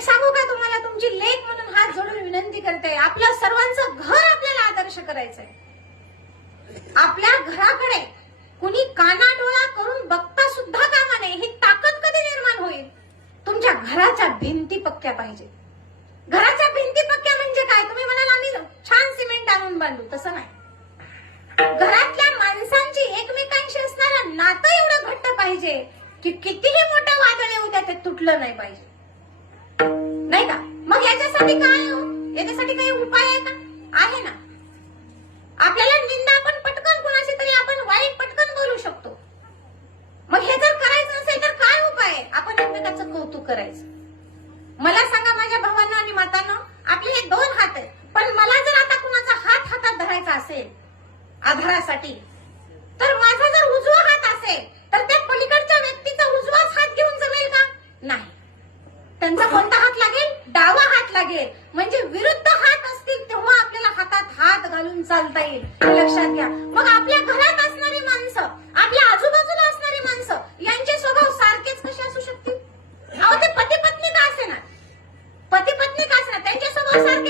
एक सांगू का तुम्हाला, तुमची लेक म्हणून हात जोडून विनंती करते, आपलं सर्वांचं घर आपल्याला आदर्श करायचंय. आपल्या घराकडे कुणी कानाडोळा करून बघता सुद्धा कामा नये. ही ताकद कधी निर्माण होईल? तुमच्या घराच्या भिंती पक्क्या पाहिजे. घराच्या भिंती पक्क्या म्हणजे काय? तुम्ही म्हणाल आम्ही छान सिमेंट आणून बांधू, तसं नाही. घरातल्या माणसांची एकमेकांशी असणारं नातं एवढं घट्ट पाहिजे की कितीही मोठं वादळ येऊ द्या ते तुटलं नाही पाहिजे, नाही का? मग याच्यासाठी काय हो? याच्यासाठी काही उपाय आहे का? आहे ना. आपल्याला निंदा आपण पटकन कुणाशी तरी आपण वाईट पटकन बोलू शकतो. मग हे जर करायचं नसेल तर काय उपाय आहे? आपण एकमेकांचं कौतुक करायचं. मला सांगा माझ्या भावांना आणि मातांना, आपले हे दोन हात आहेत, पण मला जर आता कुणाचा हात हातात धरायचा असेल आधारासाठी, तर माझा जर उजवा हात असेल तर त्या पलीकडच्या व्यक्तीचा उजवाच हात घेऊन जमेल का? नाही. त्यांचा कोणता हात लागेल? डावा हात लागेल. म्हणजे विरुद्ध हात असतील तेव्हा आपल्याला हातात हात घालून चालता येईल. लक्षात घ्या. मग आपल्या घरात असणारी माणसं, आपल्या आजूबाजूला असणारी माणसं, यांचे स्वभाव सारखेच कसे असू शकतील? अहो, ते पती पत्नी का असेना, पती पत्नी का असेना, त्यांचे स्वभाव सारखे